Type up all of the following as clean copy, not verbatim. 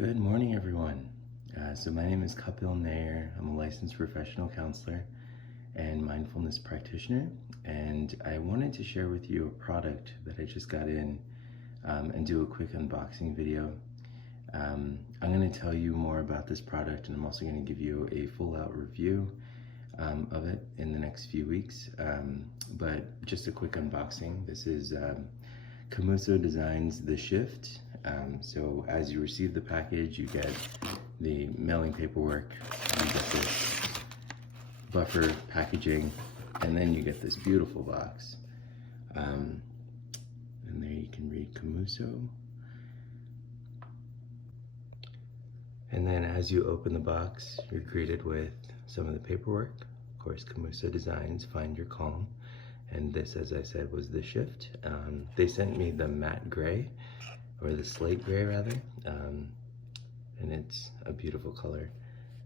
Good morning, everyone. So my name is Kapil Nair. I'm a licensed professional counselor and mindfulness practitioner, and I wanted to share with you a product that I just got in and do a quick unboxing video. I'm going to tell you more about this product, and I'm also going to give you a full-out review of it in the next few weeks, but just a quick unboxing. This is Komuso Designs The Shift. So as you receive the package, you get the mailing paperwork, you get this buffer packaging, and then you get this beautiful box. And there you can read Komuso. And then as you open the box, you're greeted with some of the paperwork. Of course, Komuso Designs, Find Your Calm. And this, as I said, was The Shift. They sent me the matte gray, or the slate gray rather, and it's a beautiful color.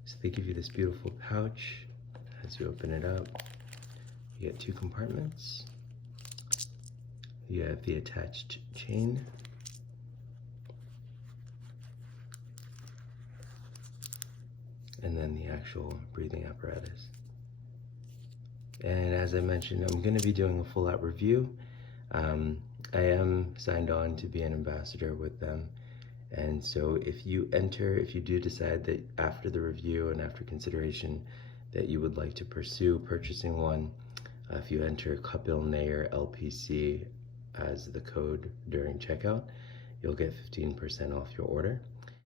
So they give you this beautiful pouch. As you open it up, you get two compartments. You have the attached chain, and then the actual breathing apparatus. And as I mentioned, I'm going to be doing a full-out review. I am signed on to be an ambassador with them, and so if you do decide that after the review and after consideration that you would like to pursue purchasing one, if you enter Kapil Nair LPC as the code during checkout, you'll get 15% off your order.